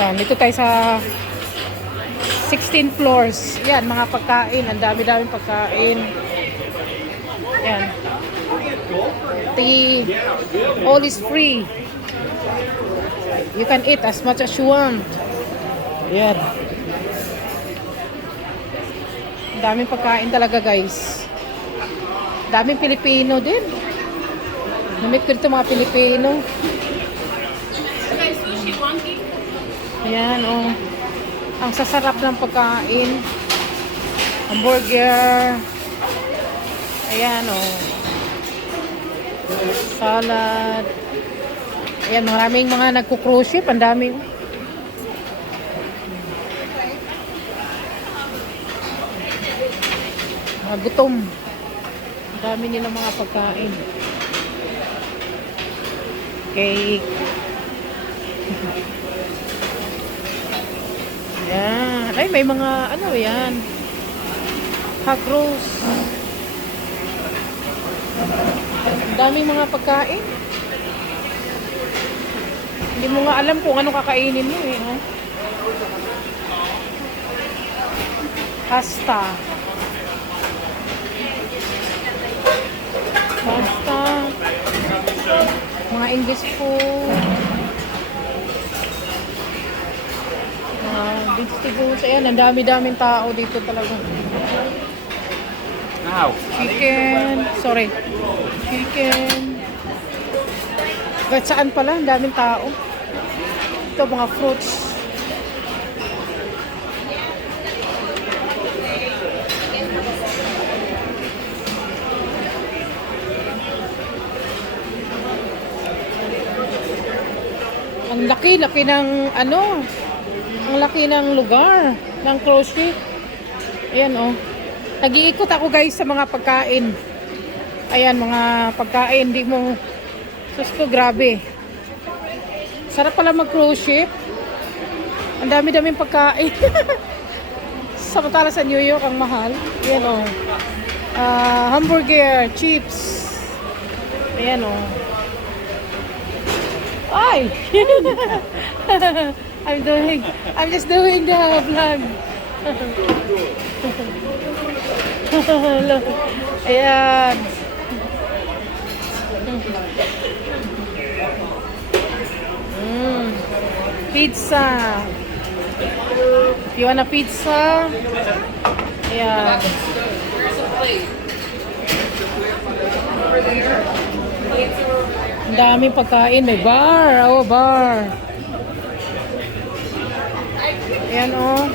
Yan, dito tayo sa 16 floors. Yan, mga pagkain. Ang dami-daming pagkain. Yan. Tea. All is free. You can eat as much as you want. Yan. Ang daming pagkain talaga, guys. Daming Pilipino din. Namit ko dito mga Pilipino. Ayan, oh. Ang sasarap ng pagkain. Hamburger. Ayan, oh. Salad. Ayan, maraming mga nagko-cruise ship. Ang daming. Mga gutom. Ang dami nilang mga pagkain. Cake. Yan. Ay, may mga ano yan. Hot roast. Ang daming mga pagkain. Hindi mo nga alam kung ano kakainin mo eh. Oh. Pasta. Pasta. Mga English food. Vegetables. Ayan, ang dami-daming tao dito talaga. Chicken. Sorry. Chicken. Kahit saan pala, ang daming tao. Ito, mga fruits. Ang laki-laki ng ano. Ang laki ng lugar ng cruise ship. Ayan, oh. Nag-iikot ako, guys, sa mga pagkain. Ayan, mga pagkain. Di mo... Sus ko, grabe. Sarap pala mag-cruise ship. Ang dami-daming pagkain. Samantala sa New York, ang mahal. Ayan, oh. Hamburger, chips. Ayan, oh. Ay! I'm just doing the vlog. Ayan. Pizza. If you want a pizza, ayan. Ang daming pagkain. May bar. Oh, bar. Ayan, oh.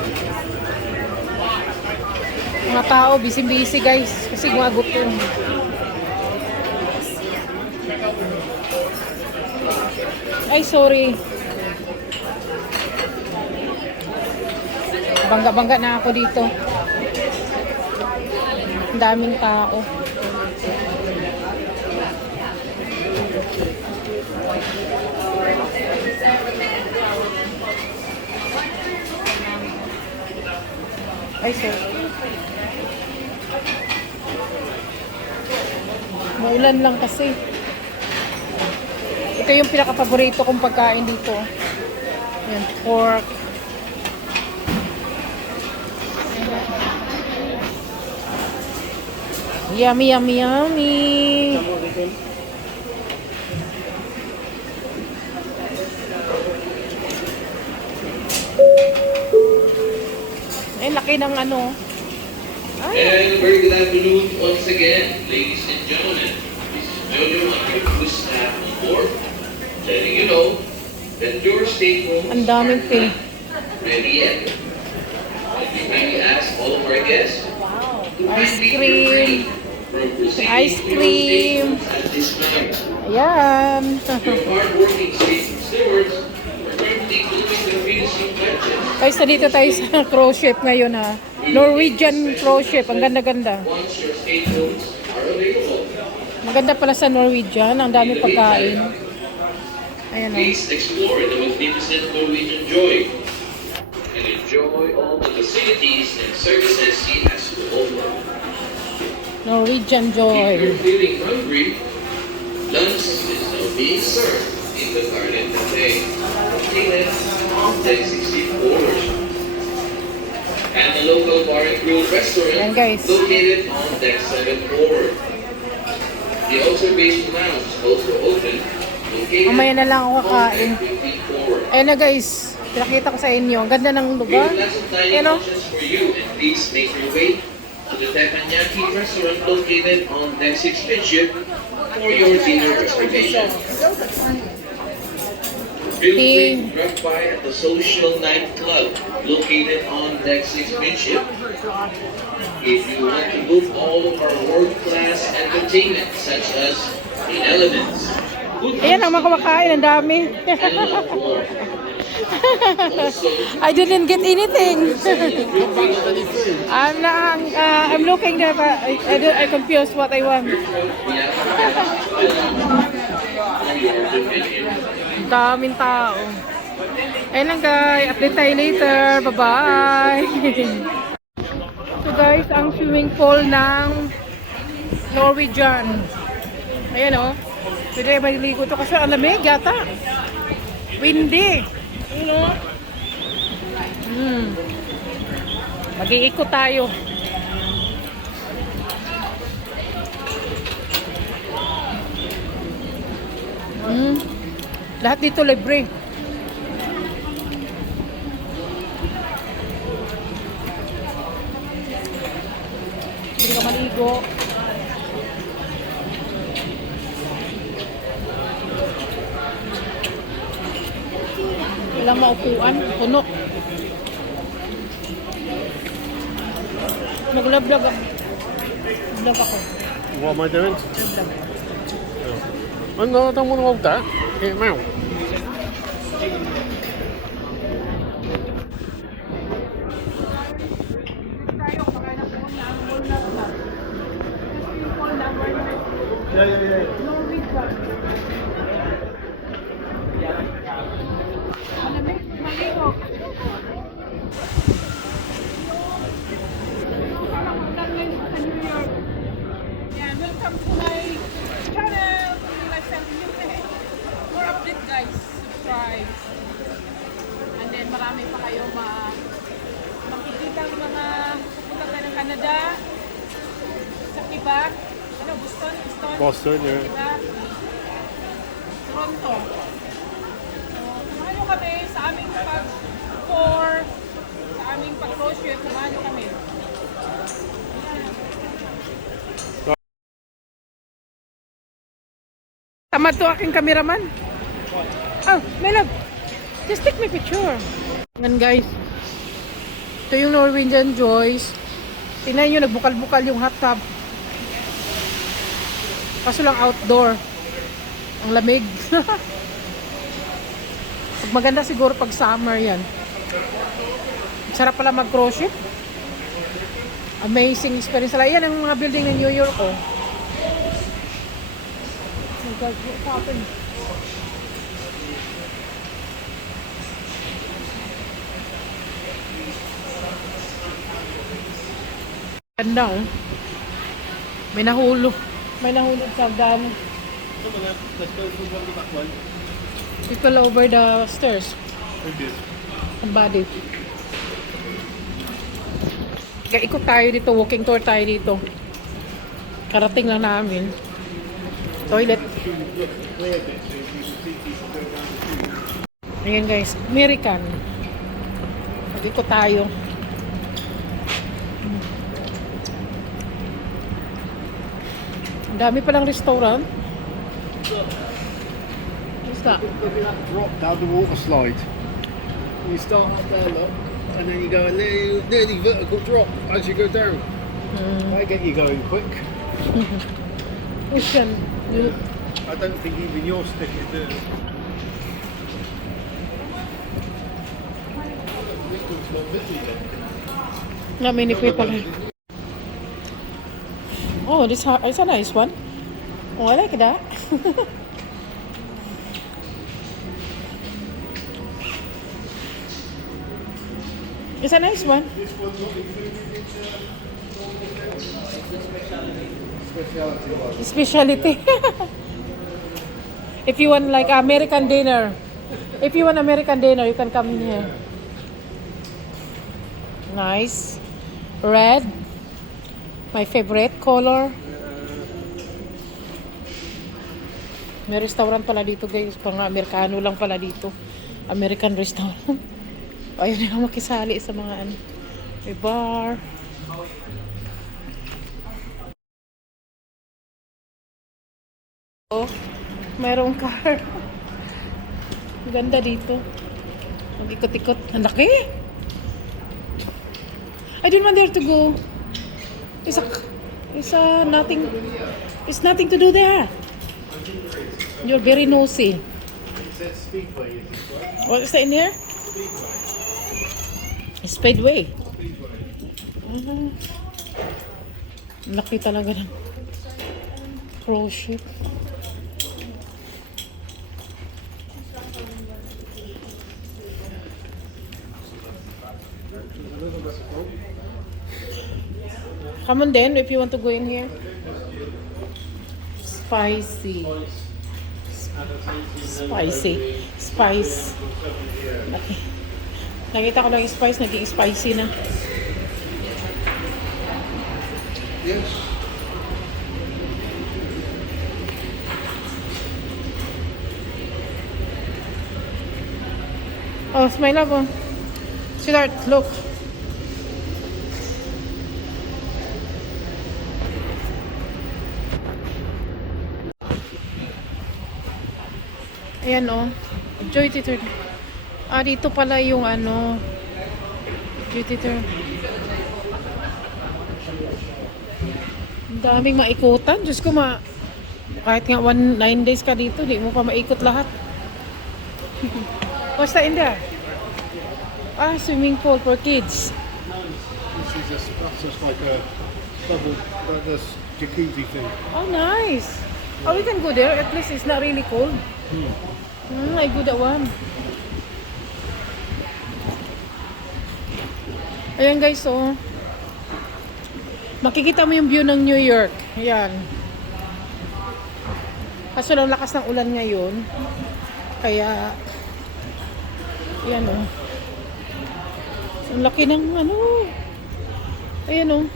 Mga tao, busy-busy, guys. Kasi gumagutom. Ay, sorry. Bangga-bangga na ako dito. Ang daming tao. Ay, sorry. Maulan lang kasi. Ito yung pinaka-paborito kong pagkain dito. Ayan, pork. Yummy, yummy, yummy. Ay, laki ng ano. Ay. And very good afternoon once again, ladies and gentlemen. This is Jojo, your crew staff on board, letting you know that your staterooms Ang daming pin. ready yet. And we kindly ask all of our guests to Ice kindly cream. from proceeding Ice to your cream. staterooms at this time. Ayan. Your hard-working station stewards are currently doing the finishing touches Guys, nandito tayo sa cruise ship ngayon ha. Norwegian cruise ship. Ang ganda-ganda. Once your staterooms are available, Maganda pala sa Norwegian. Ang dami pagkain. Ayan o. please explore the magnificent Norwegian Joy and enjoy all the facilities and services it has to offer. Norwegian If you're Joy. feeling hungry, lunch is now being served in the garden cafe, located on deck 64. And the local bar and grill restaurant Yan, guys. located on deck 74. The observation lounge is also open, located Mamaya na lang ako on kakain. deck 54. Ayan na guys. Pinakita ko sa inyo. Ang ganda ng We lugar. have lots of dining Ayan o. options for you, and please make your way to the Teppanyaki restaurant located on deck 6 midship for your dinner reservation. Feel free to drop by at the Social Night Club located on deck 6 midship. If you want to book all of our world-class entertainment such as The Elements, Good Ayan ang mga kumakain. Ang dami. and a lot more. Also, I didn't get anything. I'm looking there, but I confused what I want. we have for your convenience. Ang daming tao. Ayun lang guys, update tayo later. Bye-bye. So guys, ang swimming pool ng Norwegian. Ayan o. Pwede maliligo to kasi ang lamig yata. Windy. Ayan o. Mag-iikot tayo. Lahat dito libre. Hindi ka maligo. Walang maupuan. Puno. Mag-vlog ako. Vlog ako. What am I doing? Vlog. Oh, no, I don't want to hold that. Get him out. Welcome to my channel. More update guys. Subscribe. And then marami pa kayo makikita ng mga pupunta tayo ng Canada, sa Quebec, ano, Boston, Boston, yeah. Quebec, Toronto. So, samahan nyo kami sa aming pag-tour, sa aming pag-cruise ship, samahan nyo kami. Tamad to aking cameraman. Oh, my love. Just take my picture. Yan guys. Ito yung Norwegian Joys. Tingnan nyo, nagbukal-bukal yung hot tub. Kaso lang outdoor. Ang lamig. Pag maganda siguro pag summer yan. Sarap pala mag-cruise ship. Amazing experience. Yan ang mga building ng New York, oh. Oh my God, what's happened? Ganda, oh. May nahulog. May nahulog sa dam. Let's go through one back way. People over the stairs. Who did? Somebody. Kaya ikot tayo dito. Walking tour tayo dito. Karating lang namin. Toilet. Ayan guys. American. Mag-ikot tayo. Ang dami palang restaurant. What's that? Look at that drop down the water slide. You start up there, look, and then you go a nearly vertical drop as you go down. I get you going quick. Ocean. I don't think even your stick is doing it. Not many people. Oh, this is a nice one. Oh, I like that. It's a nice one. Specialty. If you want like American dinner, if you want American dinner, you can come in here. Nice. Red. My favorite color. May restaurant pala dito guys. Pang Amerikano lang pala dito. American restaurant. Ayun na makisali sa mga ano. May bar. Oh, mayroong car. Ganda dito. Mag-ikot-ikot. Ang laki. I didn't want there to go. It's nothing. It's nothing to do there. You're very nosy. What is that in here? Speedway. Laki talaga ng cruise ship. Come on then, if you want to go in here. Spicy. Spice. Okay. Nakita ko lang yung spice, naging spicy na. Yes. Oh, it's my love. Oh. Sweetheart, look. Ayan oh. Joy Theater. Ah, dito pala yung ano. Joy Theater. Ang daming maikutan. Diyos ko kahit nga 9 days ka dito, di mo pa maikot lahat. What's that in there? Ah, swimming pool for kids. This is just like a bubble, this jacuzzi thing. Oh, nice. Oh, we can go there. At least it's not really cold. I go that one. Ayan guys, oh. Makikita mo yung view ng New York. Ayan. Kaso lang lakas ng ulan ngayon. Kaya, ayan oh. Ang laki ng ano. Ayan oh.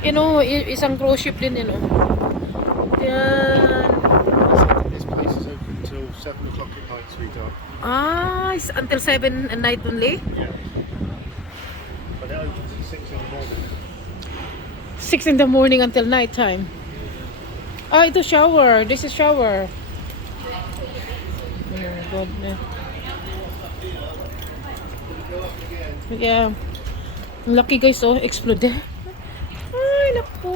Ayan oh, isang cruise ship din yun oh. Ayan. This place is open till 7 o'clock at night, sweetheart. Ah, it's until 7 at night only? Yeah. But it opens at 6 in the morning. 6 in the morning until night time. Ah, ito shower. This is shower. Oh my God. Yeah. Ang laki guys, oh. Explode. Ay, naku.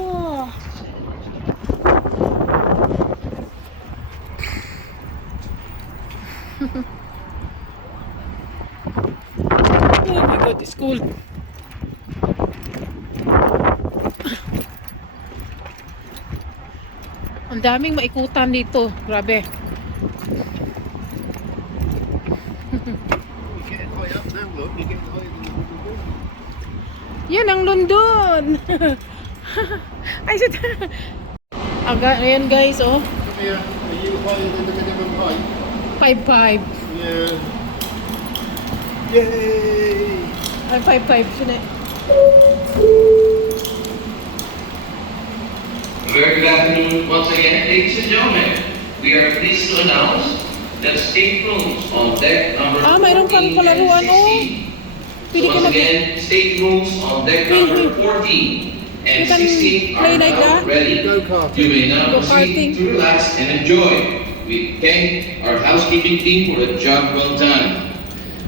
Oh my God, it's cool. Ang daming maikutan dito. Grabe. You're getting high up now, look. You're getting higher than you would be. Yan ang London. Ay, sit. Ayan guys, oh. Come here. Are you higher than the minimum height? 5'5". Yeah. Yay! Ay, 5'5". Sino? Very good afternoon once again, ladies and gentlemen. We are pleased to announce that staterooms on deck number Mayroon 14 pang and palaruan, oh. 16. Pwede ka Once again, staterooms on deck number 14 and You can 16 play are like now that. ready. Go-karting. You may now Go-karting. proceed to relax and enjoy. We thank our housekeeping team for a job well done.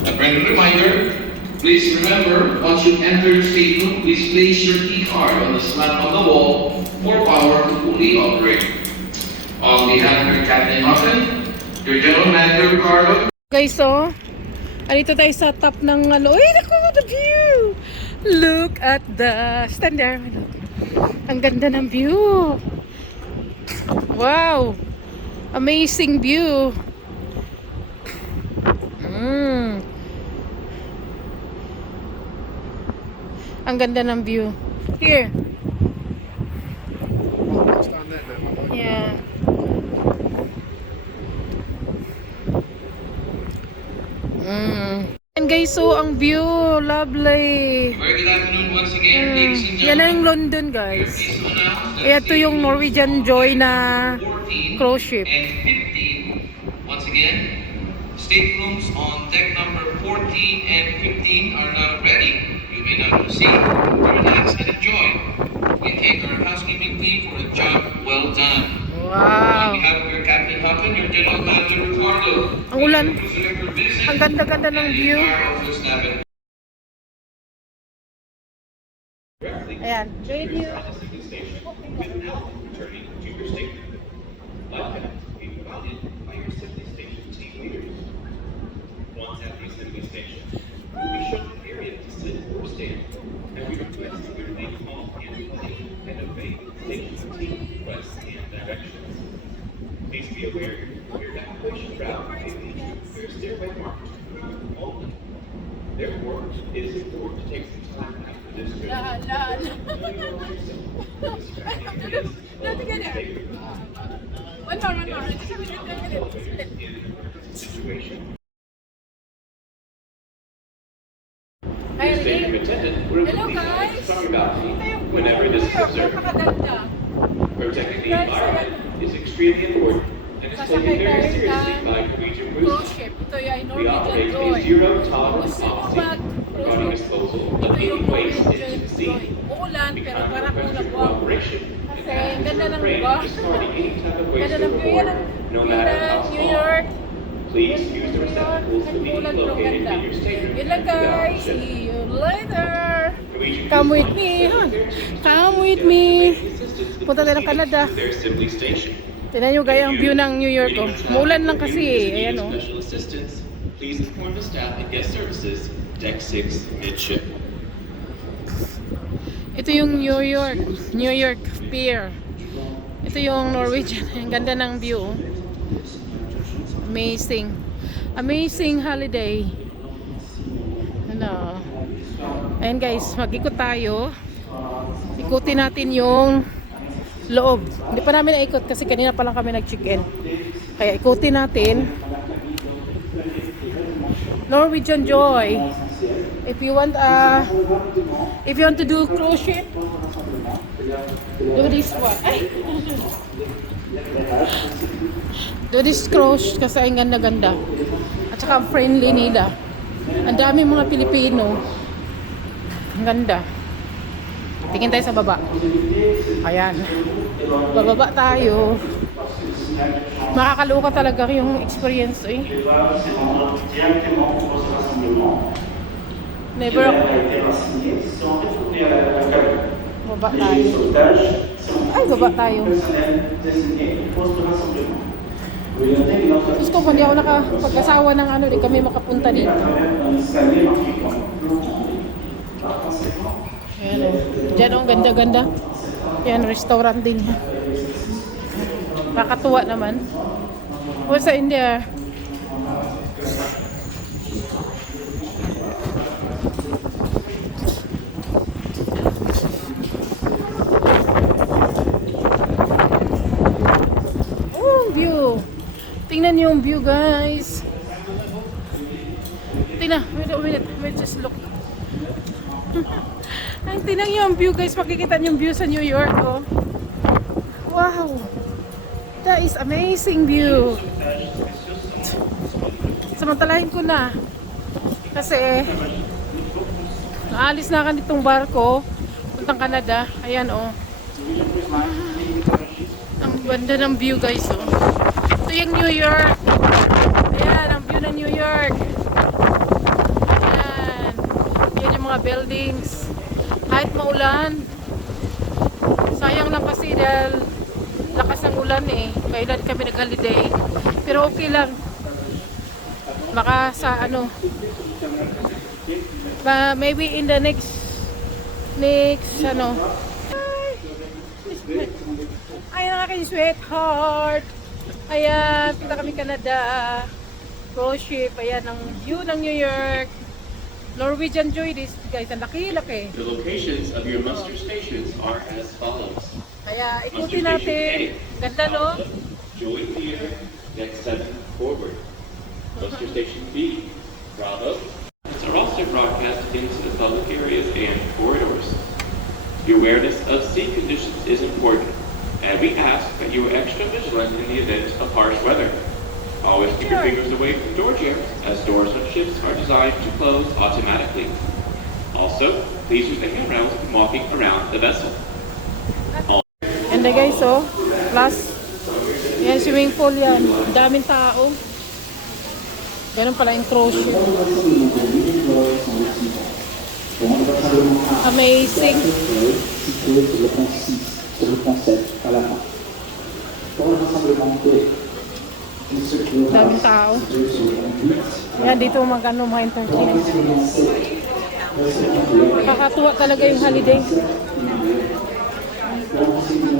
A friendly reminder, please remember, once you enter your stateroom, please place your key card on the slot on the wall for power to fully operate. On behalf of your Captain Muffin, your General Manager Ricardo, Guys, oh. Andito tayo sa top ng ano. Uy, naku, the view! Look at the stand there. Ang ganda ng view. Wow! Amazing view. Ang ganda ng view. Here. Stand there now. Yeah. And guys, so ang view, lovely. Very good afternoon once again, ladies and Yan gentlemen. ang London, guys. Please to announce that Kaya ito yung Norwegian Joy na 14 cruise ship. and 15. Once again, staterooms on deck number 14 and 15 are now ready. You may now proceed to relax and enjoy. We thank our housekeeping team for a job well done. On Wow. behalf of your Captain Hutton, your General Manager Ricardo, Ang ulan. Director Vincent, Ang ganda-ganda ng and the view. entire office staff at Ayan. Radio. Once at the assembly station, you will be shown an area to sit or stand, and we request that you remain calm and polite and obey station team requests and directions. Please be aware your evacuation route may lead to a clear stairway marked to room only. Therefore, it is important to take some time after this trip. Situation. Ay, Station attendant will Hello, release guys. from your balcony whenever this is observed. Napakaganda. Protecting the environment is extremely important and is taken Sasakay very tayo seriously ng by Norwegian cruise Cruise. ship. Ito ay We Norwegian operate Joy. a zero tolerance Gusto mo policy mag-cruise regarding ship? disposal Ito of yung any waste Norwegian into the Joy. sea. Uulan, We pero kindly parang request kulang your buwang. cooperation Kasi and ask ganda you to ng refrain lugar. from discarding any type of waste Ganda ng view. Yan overboard, ang no view matter ng how New small. York. Please use the receptacles immediately Ulan, pero located ganda. in your stateroom Yun lang, throughout the guys. ship. See you later. Norwegian Come Cruise with Line me, says hon. their teams Come will with be me. assistance in Punta tayo ng proceeding Canada. to their assembly station. Tignan nyo gaya ang view ng New York. Oh. Maulan lang kasi eh. Ayan oh. Special assistance, please inform the staff at guest services, deck 6 midship. Ito yung New York Pier. Ito yung Norwegian. Ang ganda ng view. Oh. Amazing. Amazing holiday. Ano. Ayan guys, mag-ikot tayo. Ikutin natin yung loob. Hindi pa namin naikot kasi kanina pa lang kami nag-check-in. Kaya ikutin natin. Norwegian Joy. If you want to do cruise ship, do this one. Ay! Do this cruise kasi ang ganda-ganda. At saka ang friendly nila. Ang dami mga Pilipino. Ang ganda. Tingin tayo sa baba. Ayan. Bababa tayo. Makakaloka talaga yung experience eh. Never ako. Baba tayo. Ay, baba tayo. Diyos ko, kung di ako nakapag-asawa ng ano, di kami makapunta dito. Ayan o. Diyan o, ganda-ganda. Yan, restaurant din. Nakakatuwa naman. What's in there? Oh, view. Tingnan niyo yung view, guys. Tingnan, wait a minute. Wait, just look. Ay, tingnan niyo yung view, guys. Makikita niyo yung view sa New York, oh. Wow. That is amazing view. Samantalahin ko na. Kasi naalis na kan itong barko puntang Canada. Ayan oh. Ang ganda ng view guys oh. Ito yung New York. Ayan ang view ng New York. Ayan. Yan yung mga buildings. Kahit maulan. Sayang lang kasi dahil lakas ng ulan eh. Kailan kami nag-holiday. Pero okay lang. Baka sa ano, maybe in the next ano. Ay, ang aking sweetheart. Ayan, punta kami Canada. Cruise ship. Ayan, ang view ng New York. Norwegian Joy this, guys. Ang laki-laki. The locations of your muster stations are as follows. Kaya Muster ikutin Station natin. A, Ganda, no? Alpha, Joy Theater, next 7 forward. Muster Station B, Bravo. Are also broadcast into the public areas and corridors. The awareness of sea conditions is important, and we ask that you are extra vigilant in the event of harsh weather. Always keep your fingers away from door jambs, as doors on ships are designed to close automatically. Also, please use the handrails when walking around the vessel. And then guys, oh, plus, yan, swimming pool yan. Daming tao. Ganun pala yung cruise ship. Amazing. Daming tao. Yan, dito magano mga entertainment. Nakakatuwa talaga yung holiday.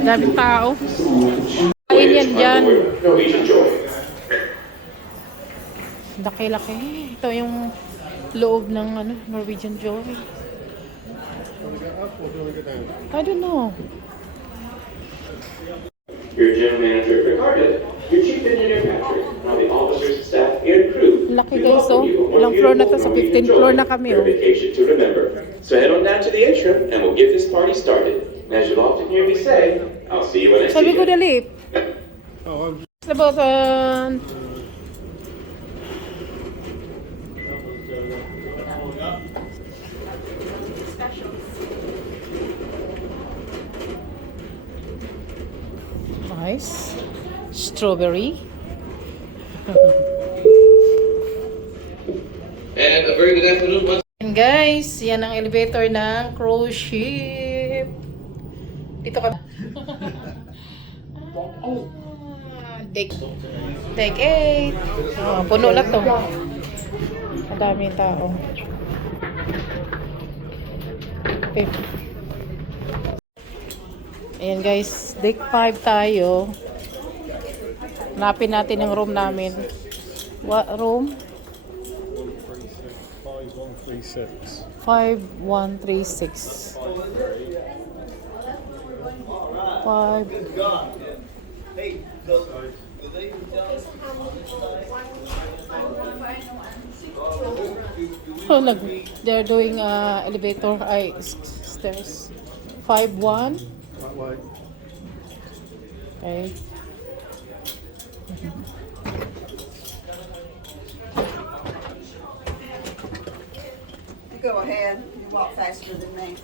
Daming tao. Kain yan dyan. Norwegian Joy. Laki-laki. Ito yung loob ng ano, Norwegian Joy. I don't know. Your general manager, Ricardo, your chief engineer, Patrick, all the officers, staff, and crew. Laki guys, oh. Ilang floor na to? Sa 15th floor na kami, oh. Vacation to remember. So head on down to the atrium, and we'll get this party started. And as you'll often hear me say, I'll see you when I see Sabi you. ko dali. Oh, I'm Labasan. Nice. Strawberry. And a very good afternoon once And guys, yan ang elevator ng cruise ship. Dito ka. Deck 8. Oh, puno lang to. Madami tao. Okay. Ayan guys, deck 5 tayo. Hanapin natin yung room namin. What room? 5136. 5136. 5. Oh, they're doing elevator, stairs. 5-1. That way. Okay. You go ahead. You walk faster than me.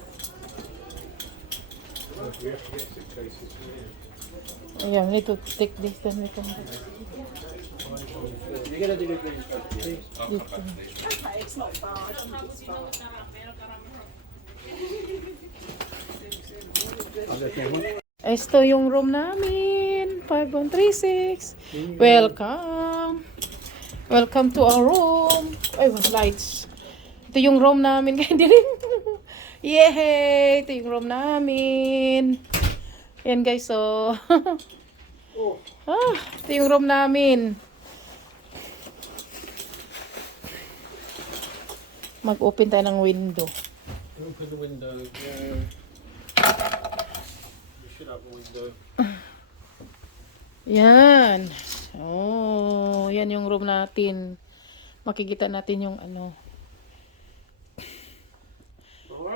We have to get suitcases. Yeah, we need to take this then we can You're going to deliver these Okay, it's not far. I don't think it's far. Ito yung room namin. 5136. Welcome. Welcome to our room. Ay, was lights. Ito yung room namin. Yay! Ito yung room namin. Yan guys, so. Ito yung room namin. Mag-open tayo ng window. Open the window. Yeah. You should have a window. Yan. Oh, yan yung room natin. Makikita natin yung ano.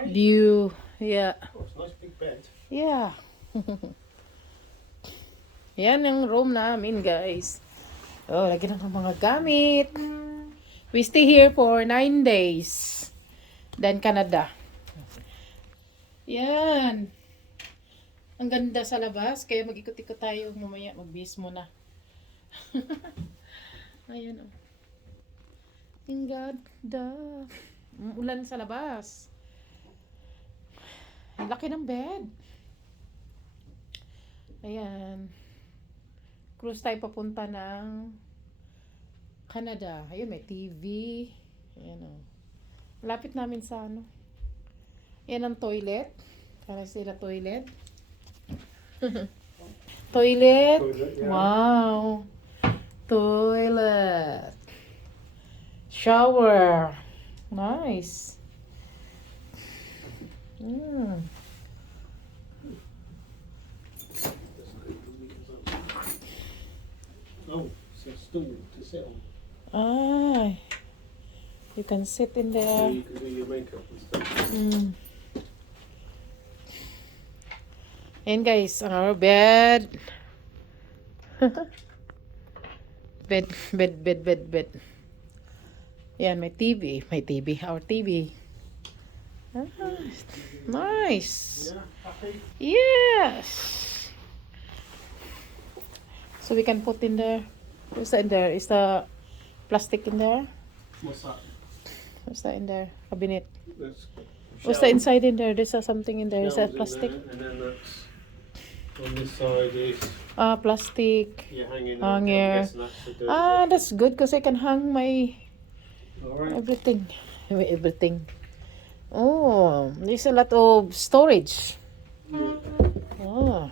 View. Yeah. Oh, it's a nice big bed. Yeah. Yan yung room namin, guys. Oh, lagyan ng mga gamit. We stay here for 9 days. Then Canada. Yan. Ang ganda sa labas. Kaya mag-ikot-ikot tayo mamaya. Mag-bis muna. Ayun, oh. Ang ganda. Ulan sa labas. Ang laki ng bed. Ayan. Cruise tayo papunta ng Canada. Ayun, may TV. Ayan o. Malapit namin sa ano. Yan ang toilet. Para sila toilet. Toilet. Toilet, yeah. Wow. Toilet. Shower. Nice. Oh, it's a stool to sit on. Ah. You can sit in So there. you can do your makeup and stuff. Ayan guys, our bed. bed. Yan, may TV. May TV. Our TV. Ah, nice. Yeah, happy? Yes. So we can put in there. What's that in there? Is the plastic in there? What's that? What's that in there? Cabinet. That's What's the inside in there? There's something in there. Is that shelves in plastic? there, and then that's on this side is Ah, plastic. your hanging. Hanger. I'm guessing that's the dirty Ah, bit. that's good because I can hang my Alright. everything. Everything. Oh, there's a lot of storage. Oh.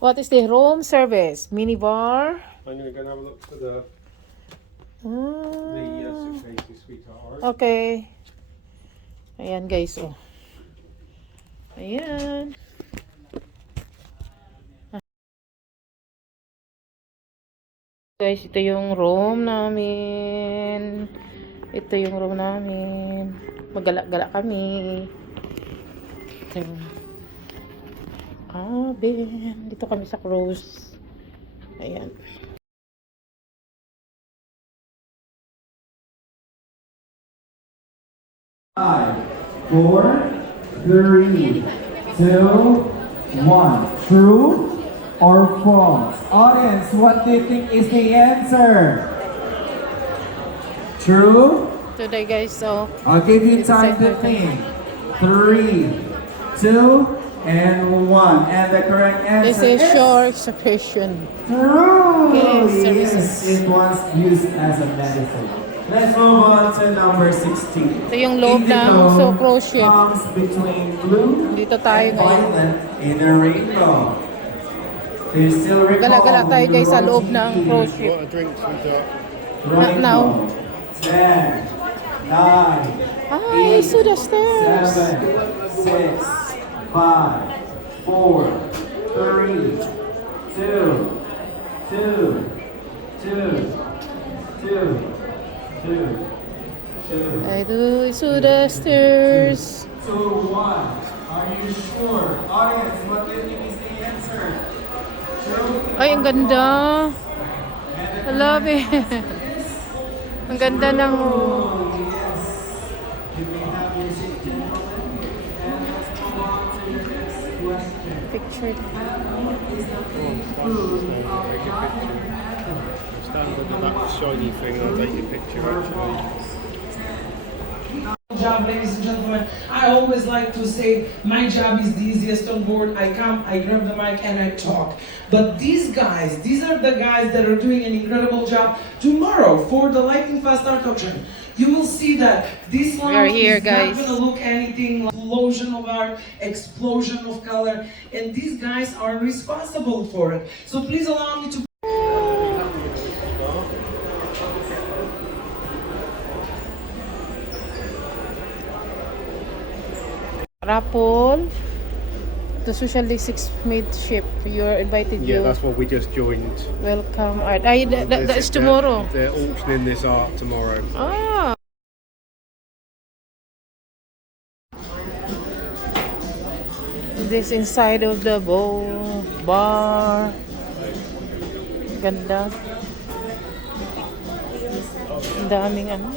What is the room service? Mini bar. I'm going to go and have a look for the Ah, suitcases, sweetheart. Alright. okay. Ayan guys, oh. Ayan. Guys, ito yung room namin. Ito yung room namin. Magala-gala kami. Ito yung cabin. Dito kami sa cruise. Ayan. Five, four, three, two, one. True or false? Audience, what do you think is the answer? True? Today guys, so I'll give you time to think. 3, 2, and 1. And the correct this answer is shore expression. true. Yes, Yes, services. it was used as a medicine. Let's move on to number 16. Ito yung loob ng Indigo so cruise ship. comes between blue Dito tayo and ngayon. violet in a rainbow. Do you still recall Gala-gala tayo guys sa loob ng Rosie cruise ship. What a drinks we got. Not now. rainbow? 10, 9, Ay, so the stairs. 7, 6, 5, 4, 3, 2, 2, 2, 2, 2, 2. I do so the stairs. 2, 1. Are you sure? Audience, what do you think is the answer? True? Ay, ang ganda. I love it. Ang ganda ng Oh, yes. You may have your seat, gentlemen. And let's move on to your next question. picture. What is the main food of John Adam? Stand with that shiny thing, I'll take your picture actually. Job, ladies and gentlemen. I always like to say my job is the easiest on board. I come, I grab the mic, and I talk. But these guys, these are the guys that are doing an incredible job tomorrow for the Lightning Fast Art Auction. You will see that this We are one here, is guys. not gonna look anything like explosion of art, explosion of color, and these guys are responsible for it. So please allow me to. Rapol. The Social District's midship. You're invited. Yeah, you. that's what we just joined. Welcome art. Ay, that's tomorrow. They're auctioning this art tomorrow. Ah. This inside of the bar. Ganda. Ang daming ano.